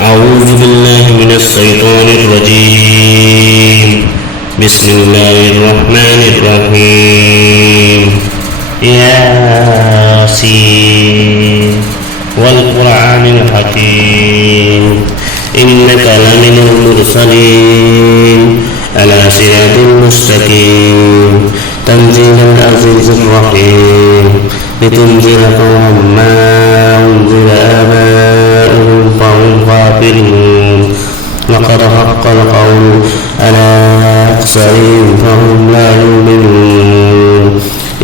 أعوذ بالله من الشيطان الرجيم. بسم الله الرحمن الرحيم. ياسين والقرآن الحكيم إنك لمن المرسلين على صراط مستقيم تنزيل العزيز الرحيم لتنذر قوما ما أنزل آباؤهم فهم غافلون لقد حق القول على أكثرهم فهم لا يؤمنون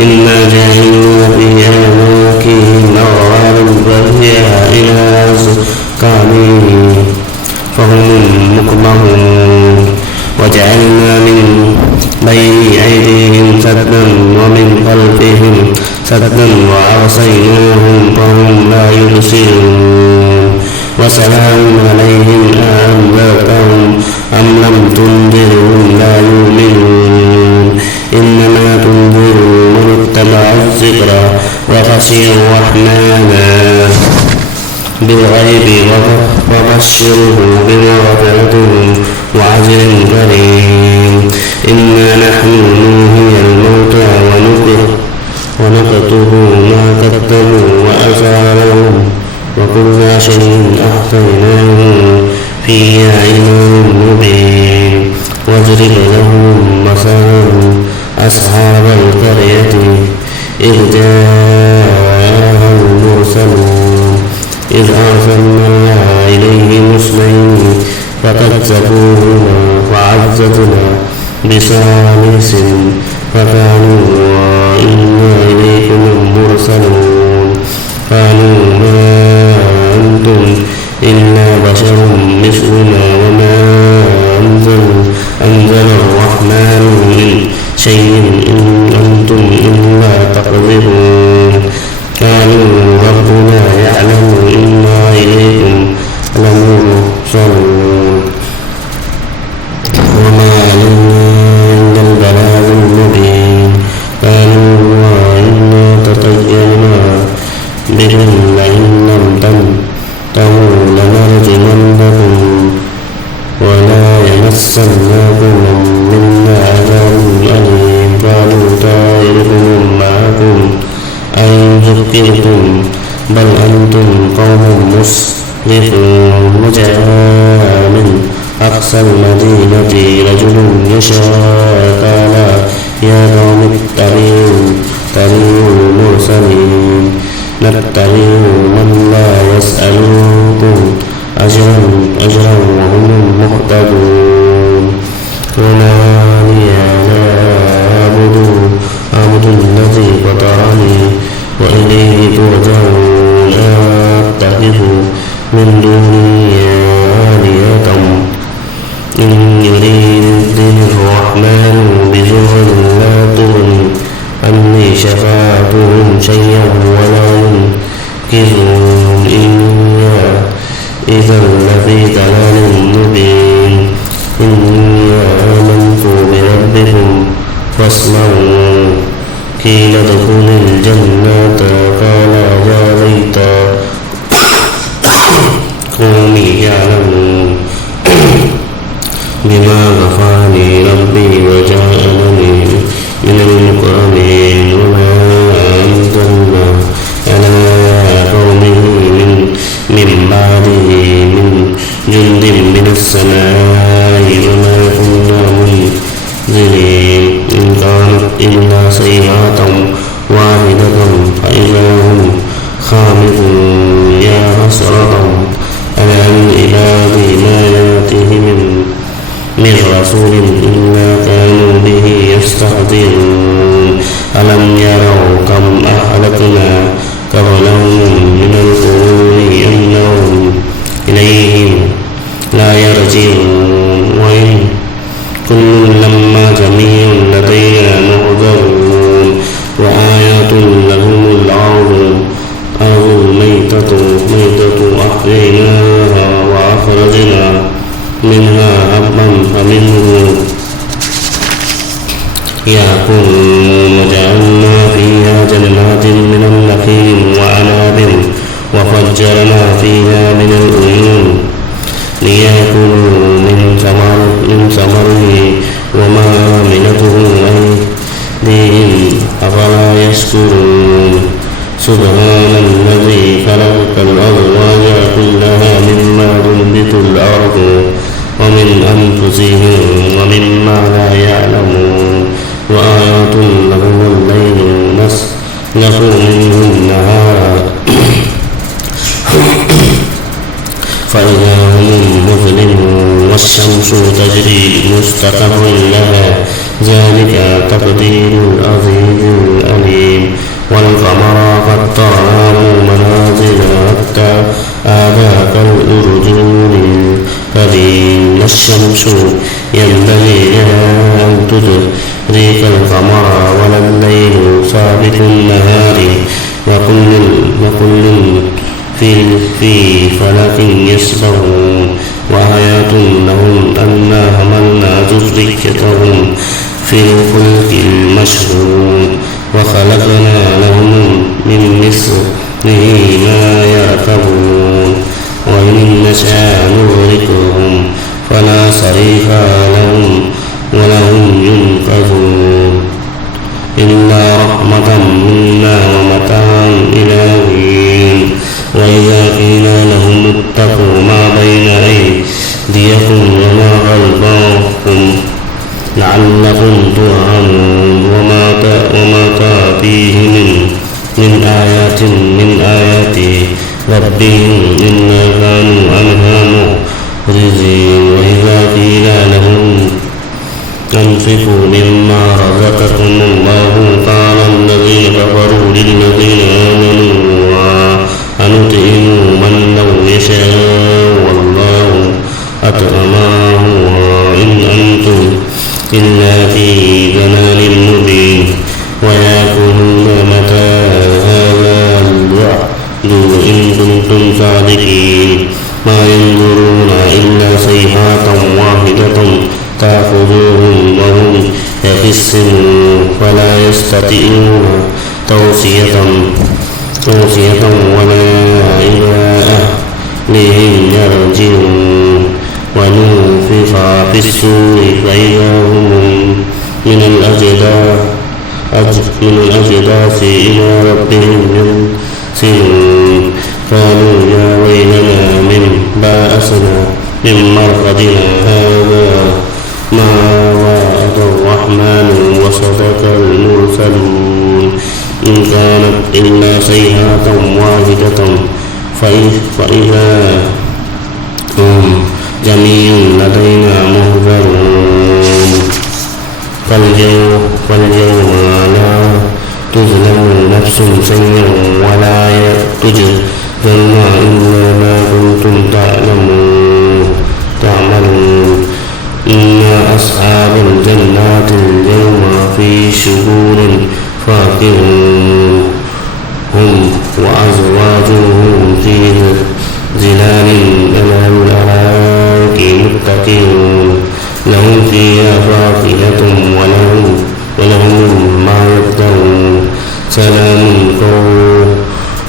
إنا جاعلون في أعناقهم أغلالا فهي إلى أذقانهم فهم مقمحون وجعلنا من بين أيديهم سدا ومن خلفهم سدا وأغشيناهم فهم لا يبصرون وسلام عليهم أأنذرتهم أم لم تنذرهم لا يؤمنون إنما تنذر من اتبع الذكر وخشي الرحمن بالغيب وبشره بمغفرة وأجر كريم. إنا نحن نحيي الموتى ونكتب ما كتبوا وآثارهم وكل شيء أحصيناه في إمام مبين. واضرب لهم مثلا أصحاب القرية إذ جاءها المرسلون إذ أرسلنا إليهم اثنين فكذبوهما فعززنا بثالث فقالوا إنا إليكم مرسلون قالوا ما أنتم إلا بشر مثلنا وما أنزل الرحمن من شيء إن أنتم إلا تكذبون. قالوا ربنا يعلم إنا إليكم لمرسلون وما علينا إلا البلاغ المبين. قالوا وإنا تطيرنا بهم لئن لم تنتهوا لنرجمنكم ولا يمسنكم منا عذاب أليم. قالوا طائركم معكم أن ذكرتم بل أنتم قوم مسرفون. وجاء من أقصى المدينة رجل يشاء قال يا قوم اتبعوا المرسلين نتبعوا من لا يسألكم أجرا وهم مهتدون. وما لي لا أعبد الذي فطرني وإليه ترجعون. أتخذ من دونه آلهة إن يردني الرحمن بضر لا تغن عني شفاعتهم شيئا ولا ينقذون. إذا لفي ضلال مبين. إني آمنت بربكم فاسمعون. قيل ادخل الجنة قال يا ليت قومي يعلمون بما غفر لي ربي وجعلني من المكرمين. وما أنزلنا على قومه من بعده من جند من السماء وما كنا منزلين إن كانت إلا صيحة واحدة فإذا هم خامدون. يا حسرة على العباد ما يأتيهم من رسول إلا كانوا به يستهزئون. ألم يروا كم أهلكنا قبلهم من القرون أنهم إليهم لا يرجعون. وإن كل لما جميع لدينا محضرون. وآيات لهم الأرض الميتة أحييناها وأخرجنا منها حبا فمنه يأكلون. وجعلنا فيها جنات من النخيل وعناب وفجرنا فيها من العيون الأزواج كلها مما تنبت الأرض ومن أنفسهم ومما لا يعلمون وآيات لهم الليل نسلخ منه النهار فإذا هم مظلمون والشمس تجري مستقر لها ذلك تقدير العزيز العليم والقمر قدرناه منازل حتى عاد كالأرجون القديم الشمس ينبغي لها أن تدرك القمر ولا الليل سابق النهار وكل في فلك يسبحون وآيات لهم أنا حملنا ذريتهم في الفلك المشحون وخلقنا لهم من مثله ما يركبون وإن نشاء نغرقهم فلا صريخ لهم ولهم ينقذون إلا رحمة منا ومتاعا إلى حين وإذا قيل لهم اتقوا ما بين أيديكم وما خلفكم لعلكم ترحمون وما تأتيهم من آيات من آيات ربهم إلا كانوا عنها معرضين وإذا قيل لهم أنفقوا مما رزقكم الله قال الذين كفروا للذين آمنوا أنطعم من لو يشاء والله أطعمه إن أنتم إلا في ضلال مبين ويقولون متى هذا الوعد إن كنتم صادقين ما ينظرون إلا صيحة واحدة تأخذوهم وهم يخصمون فلا يستطيعون توصية ولا إلى أهلهم يرجعون ونفخ في الصور فإذا هم من الأجداث إلى ربهم ينسلون قالوا يا ويلنا من بأسنا من مرقدنا هذا ما وعد الرحمن وصدق المرسلون إن كانت إلا صيحة واحدة فإذا هم جميع لدينا محضرون فاليوم لا تظلم نفس شيئا ولا تجزون إلا ما كنتم تعملون إن أصحاب الجنات اليوم في شغول فاكهون هم وأزواجهم في ظلال على الأرائك متكئون لهم فيها فاكهة ولهم ما يدعون سلام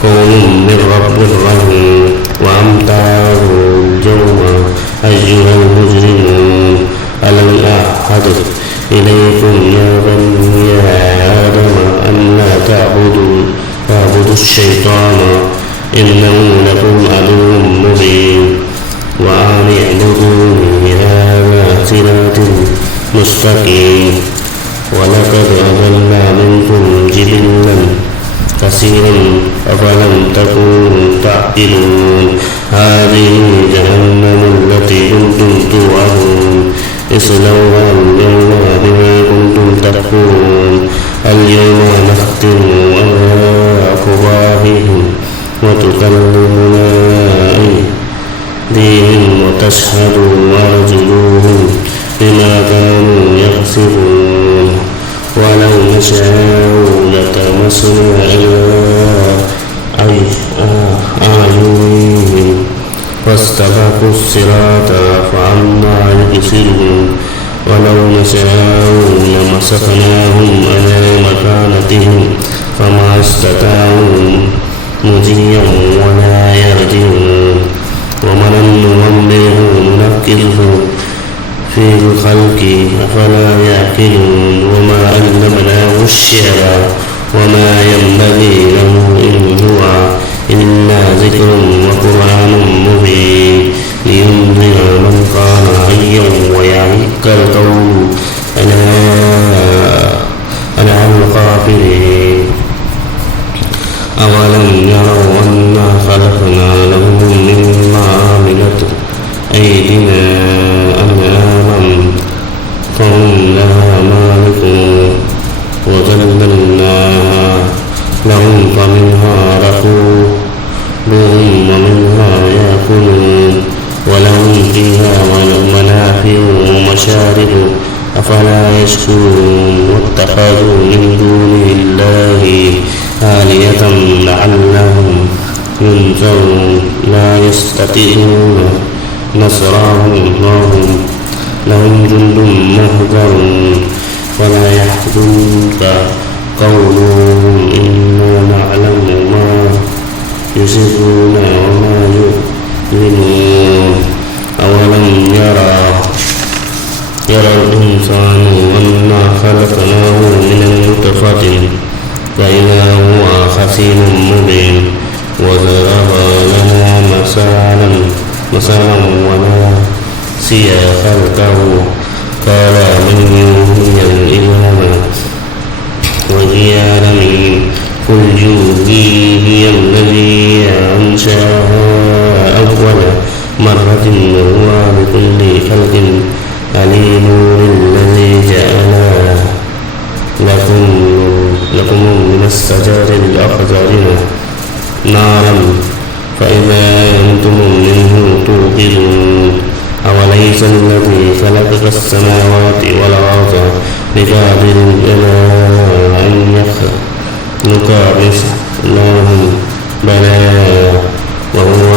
قول من رب رحيم وامتازوا اليوم أيها المجرمون ألم أعهد إليكم يا بني آدم أن لا تعبدوا الشيطان إنه لكم عدو مبين وأن اعبدوني هذا صراط مستقيم ولقد أضلنا منكم جبلا كثيرا أفلم تكونوا تعقلون هذه جهنم التي كنتم توعدون اصلوها اليوم بما كنتم تكفرون اليوم نختم على أفواههم وتكلمنا أيديهم وتشهد أرجلهم بما كانوا يكسبون ولو نشاء لطمسنا على أعينهم فاستبقوا الصراط فعنا يبصرون ولو نشاء لمسخناهم على مكانتهم فما استطاعوا مضيا ولا يرجعون ومن نعمره ننكره في الخلق أفلا يعقلون وما علمناه الشعر وما ينبغي له إن هو إلا ذكر وقرآن مبين لينذر من كان حيا ويحق القول على الكافرين. أولم يروا أنا خلقنا لهم مما عملت أيدينا أنعاما فهم لها مالكون وذللناها لهم فمنها ركوبهم ومنها يأكلون ولهم فيها منافع ومشارب أفلا يشكرون واتخذوا من دون الله آلهة لعلهم ينصرون لا يستطيعون نصرهم وهم لهم جند مهضرون ولا يحزنك قولهم إنا نعلم ما يسرون وما يعلنون. أولم يرى الإنسان أنا خلقناه من نطفة فإذا هو خصيم مبين وضرب لنا مثلا ونسي خلقه قال من يحيي العظام وهي رميم قل يحييها الذي أنشأها أول مرة وهو بكل خلق عليم الذي جعل لكم من الشجر الأخضر نارا فإذا أنتم منه توقدون أوليس الذي خلق السماوات والأرض بقادر على أن يخلق مثلهم بلى وهو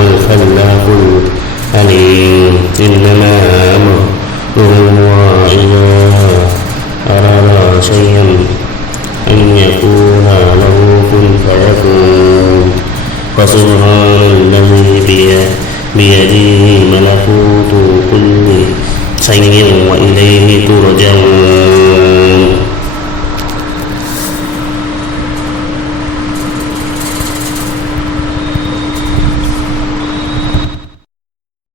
الخلاق العليم. إنما أمره إذا أراد شيئا أن يقول له كن فيكون. فسبحان الذي بيده ملكوت كل شيء وإليه ترجعون.